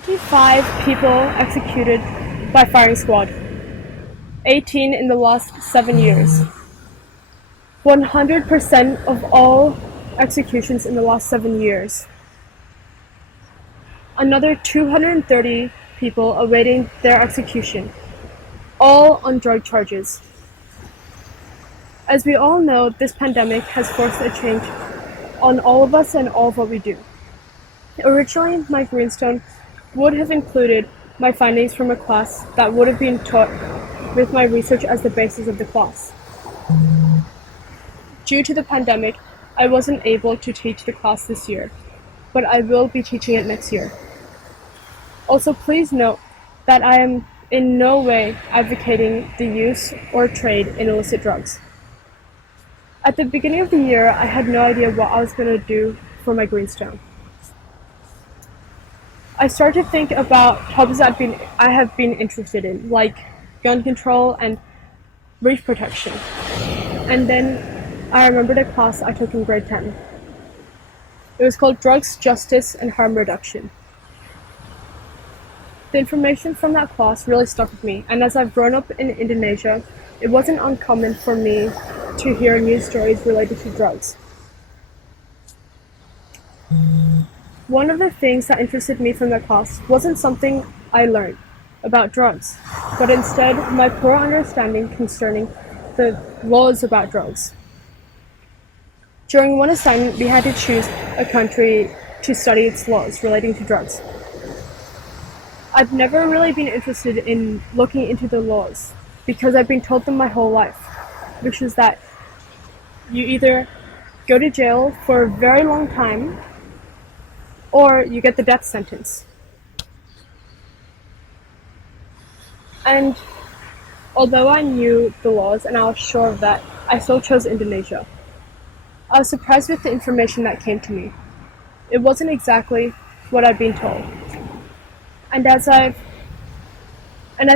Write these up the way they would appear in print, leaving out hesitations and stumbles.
25 people executed by firing squad, 18 in the last 7 years. 100% of all executions in the last 7 years. Another 230 people awaiting their execution, all on drug charges. As we all know, this pandemic has forced a change on all of us and all of what we do. Originally, my Greenstone would have included my findings from a class that would have been taught with my research as the basis of the class. Due to the pandemic, I wasn't able to teach the class this year, but I will be teaching it next year. Also, please note that I am in no way advocating the use or trade in illicit drugs. At the beginning of the year, I had no idea what I was going to do for my Greenstone. I started to think about topics I have been interested in, like gun control and reef protection. And then I remembered a class I took in grade 10. It was called Drugs, Justice, and Harm Reduction. The information from that class really stuck with me, and as I've grown up in Indonesia, it wasn't uncommon for me to hear news stories related to drugs. One of the things that interested me from that class wasn't something I learned about drugs, but instead my poor understanding concerning the laws about drugs. During one assignment, we had to choose a country to study its laws relating to drugs. I've never really been interested in looking into the laws because I've been told them my whole life, which is that you either go to jail for a very long time or you get the death sentence. And although I knew the laws and I was sure of that, I still chose Indonesia. I was surprised with the information that came to me. It wasn't exactly what I'd been told. And I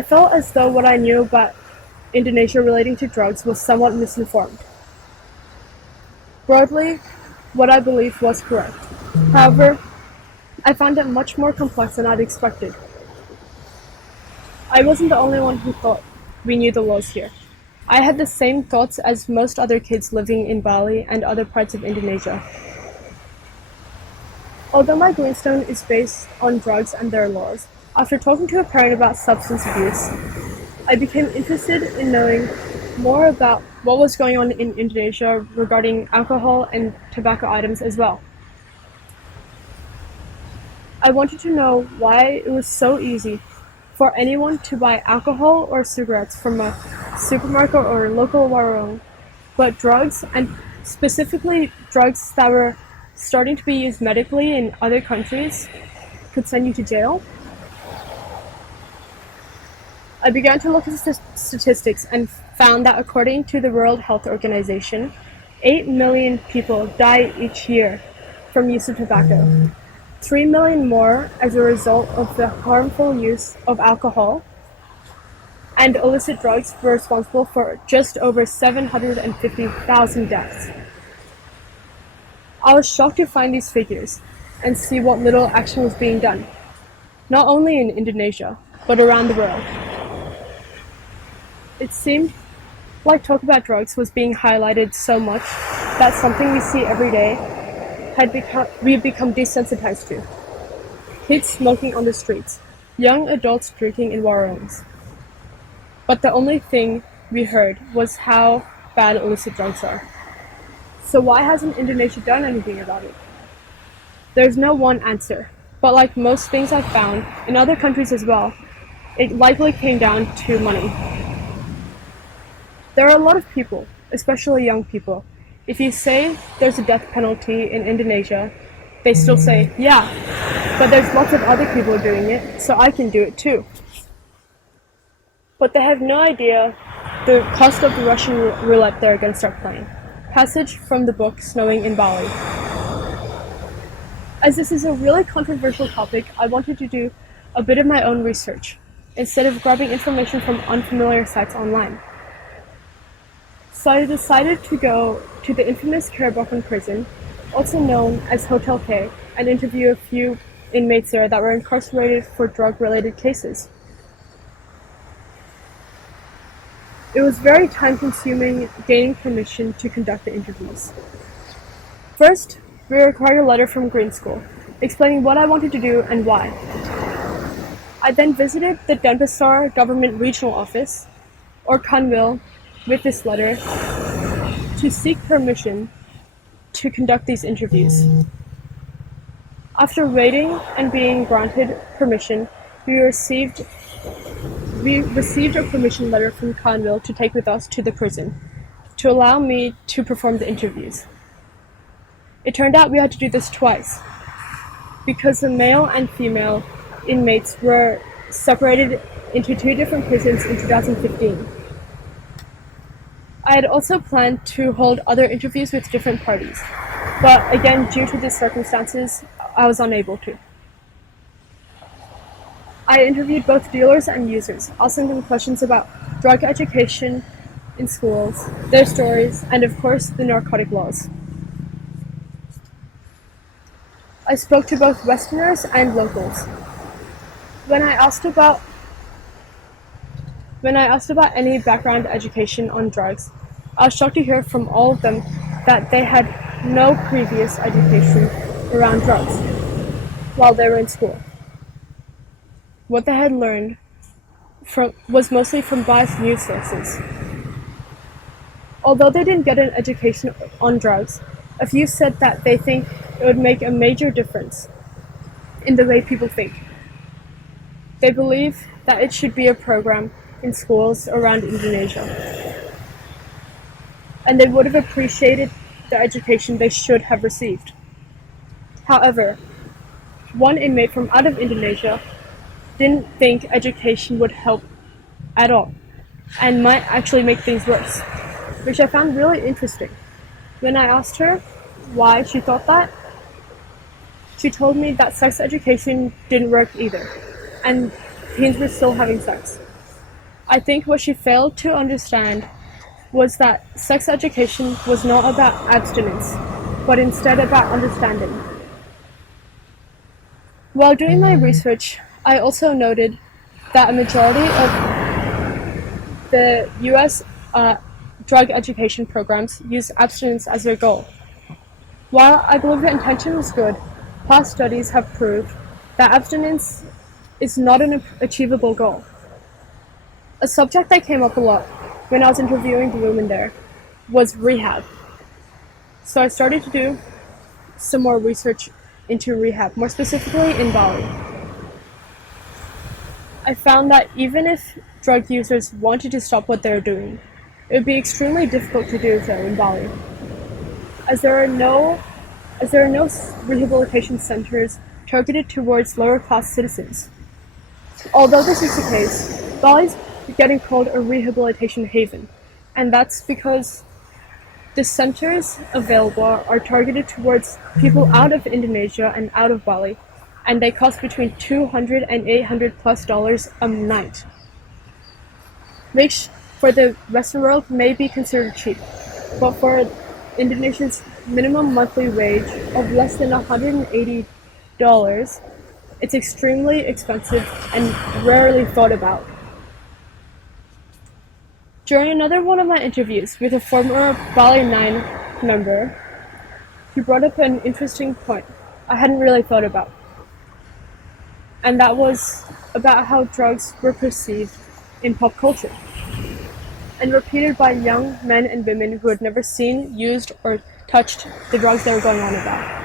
felt as though what I knew about Indonesia relating to drugs was somewhat misinformed. Broadly, what I believed was correct. However, I found it much more complex than I'd expected. I wasn't the only one who thought we knew the laws here. I had the same thoughts as most other kids living in Bali and other parts of Indonesia. Although my Greenstone is based on drugs and their laws, after talking to a parent about substance abuse, I became interested in knowing more about what was going on in Indonesia regarding alcohol and tobacco items as well. I wanted to know why it was so easy for anyone to buy alcohol or cigarettes from a supermarket or local warung, but drugs, and specifically drugs that were starting to be used medically in other countries, could send you to jail. I began to look at statistics and found that according to the World Health Organization, 8 million people die each year from use of tobacco. 3 million more as a result of the harmful use of alcohol, and illicit drugs were responsible for just over 750,000 deaths. I was shocked to find these figures and see what little action was being done, not only in Indonesia, but around the world. It seemed like talk about drugs was being highlighted so much that something we see every day we've become desensitized to. Kids smoking on the streets, young adults drinking in warungs. But the only thing we heard was how bad illicit drugs are. So why hasn't Indonesia done anything about it? There's no one answer, but like most things I've found, in other countries as well, it likely came down to money. There are a lot of people, especially young people. If you say there's a death penalty in Indonesia, they still say, yeah, but there's lots of other people doing it, so I can do it too. But they have no idea the cost of the Russian roulette they're going to start playing. Passage from the book Snowing in Bali. As this is a really controversial topic, I wanted to do a bit of my own research, instead of grabbing information from unfamiliar sites online. So I decided to go to the infamous Sheridan prison, also known as Hotel K, and interview a few inmates there that were incarcerated for drug-related cases. It was very time-consuming gaining permission to conduct the interviews. First, we required a letter from Greenstone explaining what I wanted to do and why. I then visited the Denpasar Government Regional Office, or Kanwil, with this letter to seek permission to conduct these interviews. After waiting and being granted permission, we received a permission letter from Kanwil to take with us to the prison to allow me to perform the interviews. It turned out we had to do this twice because the male and female inmates were separated into 2 different prisons in 2015. I had also planned to hold other interviews with different parties, but again, due to the circumstances, I was unable to. I interviewed both dealers and users, asking them questions about drug education in schools, their stories, and of course, the narcotic laws. I spoke to both Westerners and locals. When I asked about any background education on drugs, I was shocked to hear from all of them that they had no previous education around drugs while they were in school. What they had learned was mostly from biased news sources. Although they didn't get an education on drugs, a few said that they think it would make a major difference in the way people think. They believe that it should be a program in schools around Indonesia, and they would have appreciated the education they should have received. However, one inmate from out of Indonesia didn't think education would help at all and might actually make things worse, which I found really interesting. When I asked her why she thought that, she told me that sex education didn't work either, and teens were still having sex. I think what she failed to understand was that sex education was not about abstinence, but instead about understanding. While doing my research, I also noted that a majority of the US drug education programs use abstinence as their goal. While I believe the intention was good, past studies have proved that abstinence is not an achievable goal. A subject that came up a lot when I was interviewing the women there was rehab. So I started to do some more research into rehab, more specifically in Bali. I found that even if drug users wanted to stop what they're doing, it would be extremely difficult to do so in Bali, as there are no rehabilitation centers targeted towards lower-class citizens. Although this is the case, Bali's getting called a rehabilitation haven, and that's because the centers available are targeted towards people out of Indonesia and out of Bali, and they cost between $200 and $800+ a night, which for the Western world may be considered cheap, but for Indonesia's minimum monthly wage of less than $180, it's extremely expensive and rarely thought about. During another one of my interviews with a former Bali 9 member, he brought up an interesting point I hadn't really thought about, and that was about how drugs were perceived in pop culture and repeated by young men and women who had never seen, used, or touched the drugs they were going on about.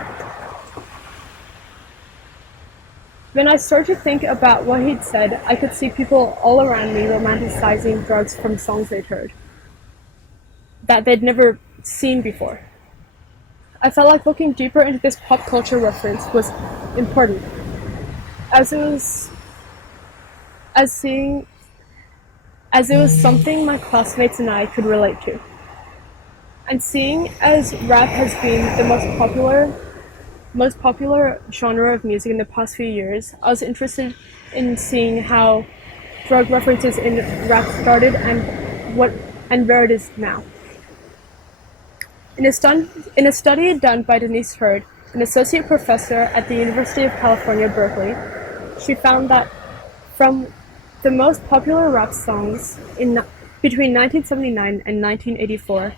When I started to think about what he'd said, I could see people all around me romanticizing drugs from songs they'd heard that they'd never seen before. I felt like looking deeper into this pop culture reference was important, as it was something my classmates and I could relate to. And seeing as rap has been the most popular genre of music in the past few years, I was interested in seeing how drug references in rap started and where it is now. In a study done by Denise Hurd, an associate professor at the University of California, Berkeley. She found that from the most popular rap songs between 1979 and 1984,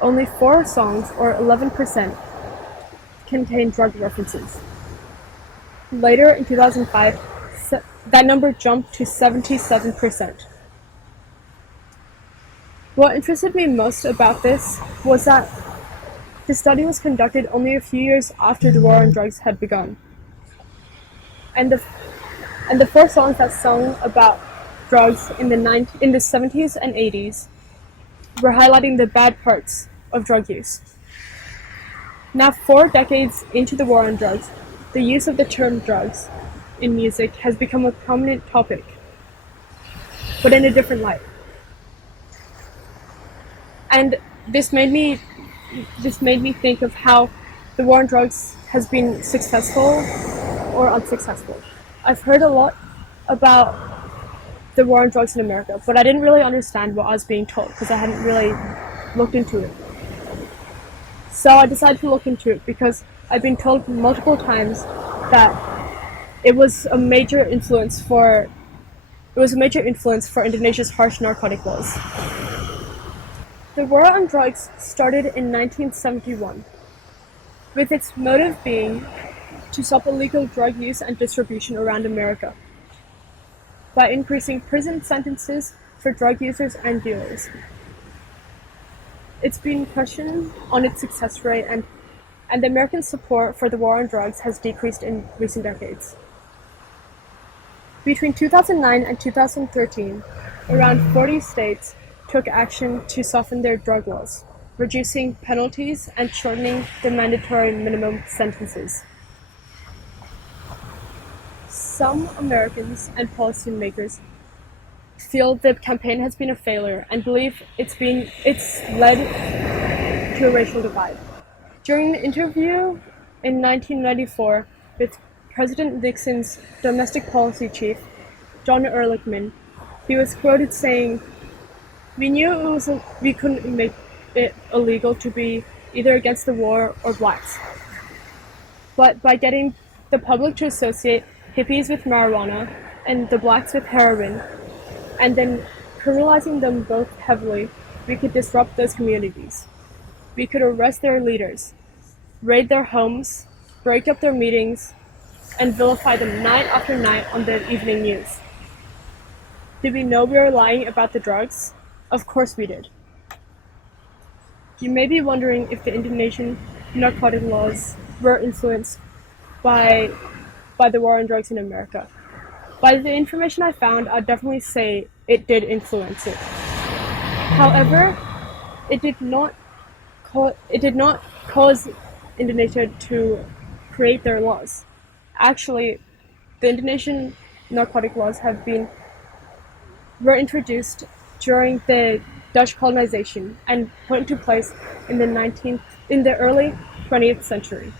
only 4 songs, or 11%, contained drug references. Later, in 2005, that number jumped to 77%. What interested me most about this was that the study was conducted only a few years after the war on drugs had begun. And the 4 songs that sung about drugs in the 70s and 80s were highlighting the bad parts of drug use. Now, 4 decades into the war on drugs, the use of the term drugs in music has become a prominent topic, but in a different light. And this made me think of how the war on drugs has been successful or unsuccessful. I've heard a lot about the war on drugs in America, but I didn't really understand what I was being told because I hadn't really looked into it. So I decided to look into it because I've been told multiple times that it was a major influence for Indonesia's harsh narcotic laws. The war on drugs started in 1971, with its motive being to stop illegal drug use and distribution around America by increasing prison sentences for drug users and dealers. It's been questioned on its success rate, and the American support for the war on drugs has decreased in recent decades. Between 2009 and 2013, around 40 states took action to soften their drug laws, reducing penalties and shortening the mandatory minimum sentences. Some Americans and policymakers feel the campaign has been a failure and believe it's led to a racial divide. During an interview in 1994 with President Nixon's domestic policy chief, John Ehrlichman, he was quoted saying, "We knew we couldn't make it illegal to be either against the war or blacks. But by getting the public to associate hippies with marijuana and the blacks with heroin, and then criminalizing them both heavily, we could disrupt those communities. We could arrest their leaders, raid their homes, break up their meetings, and vilify them night after night on the evening news. Did we know we were lying about the drugs? Of course we did." You may be wondering if the Indonesian narcotic laws were influenced by the war on drugs in America. By the information I found, I'd definitely say it did influence it. However, it did not cause Indonesia to create their laws. Actually, the Indonesian narcotic laws were introduced during the Dutch colonization and put into place in the early 20th century.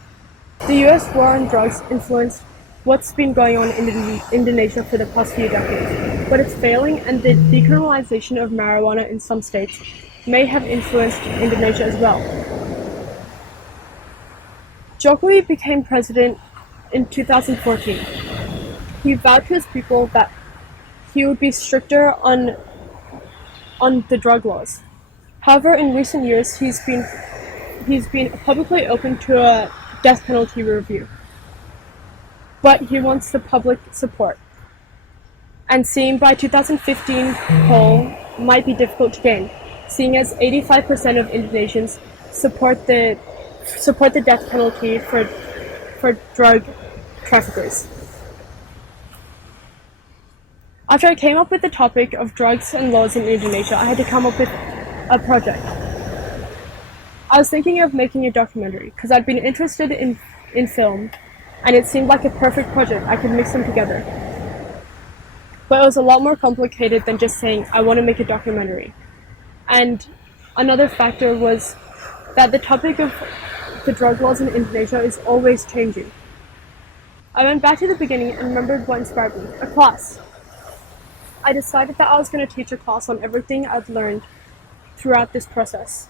The U.S. war on drugs influenced what's been going on in Indonesia for the past few decades, but it's failing, and the decriminalization of marijuana in some states may have influenced Indonesia as well. Jokowi became president in 2014. He vowed to his people that he would be stricter on the drug laws. However, in recent years, he's been publicly open to a death penalty review. But he wants the public support. And seeing by 2015 poll might be difficult to gain, seeing as 85% of Indonesians support the death penalty for drug traffickers. After I came up with the topic of drugs and laws in Indonesia, I had to come up with a project. I was thinking of making a documentary because I'd been interested in film, and it seemed like a perfect project. I could mix them together. But it was a lot more complicated than just saying, I want to make a documentary. And another factor was that the topic of the drug laws in Indonesia is always changing. I went back to the beginning and remembered what inspired me: a class. I decided that I was going to teach a class on everything I'd learned throughout this process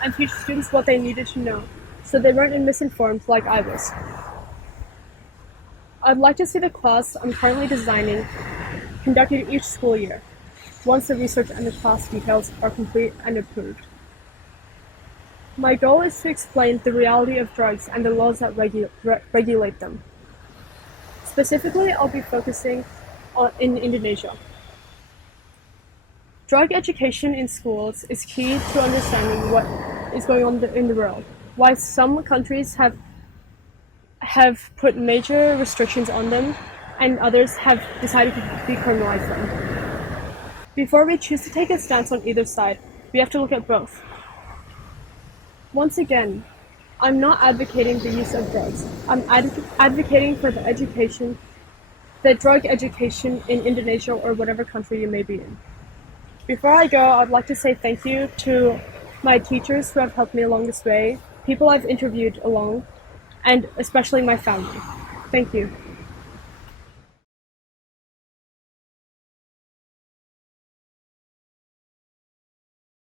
and teach students what they needed to know so they weren't misinformed like I was. I'd like to see the class I'm currently designing conducted each school year, once the research and the class details are complete and approved. My goal is to explain the reality of drugs and the laws that regulate them. Specifically, I'll be focusing in Indonesia. Drug education in schools is key to understanding what is going on in the world. Why some countries have put major restrictions on them, and others have decided to decriminalize them. Before we choose to take a stance on either side, we have to look at both. Once again, I'm not advocating the use of drugs. I'm advocating for the drug education in Indonesia or whatever country you may be in. Before I go, I'd like to say thank you to my teachers who have helped me along this way, people I've interviewed along, and especially my family. Thank you.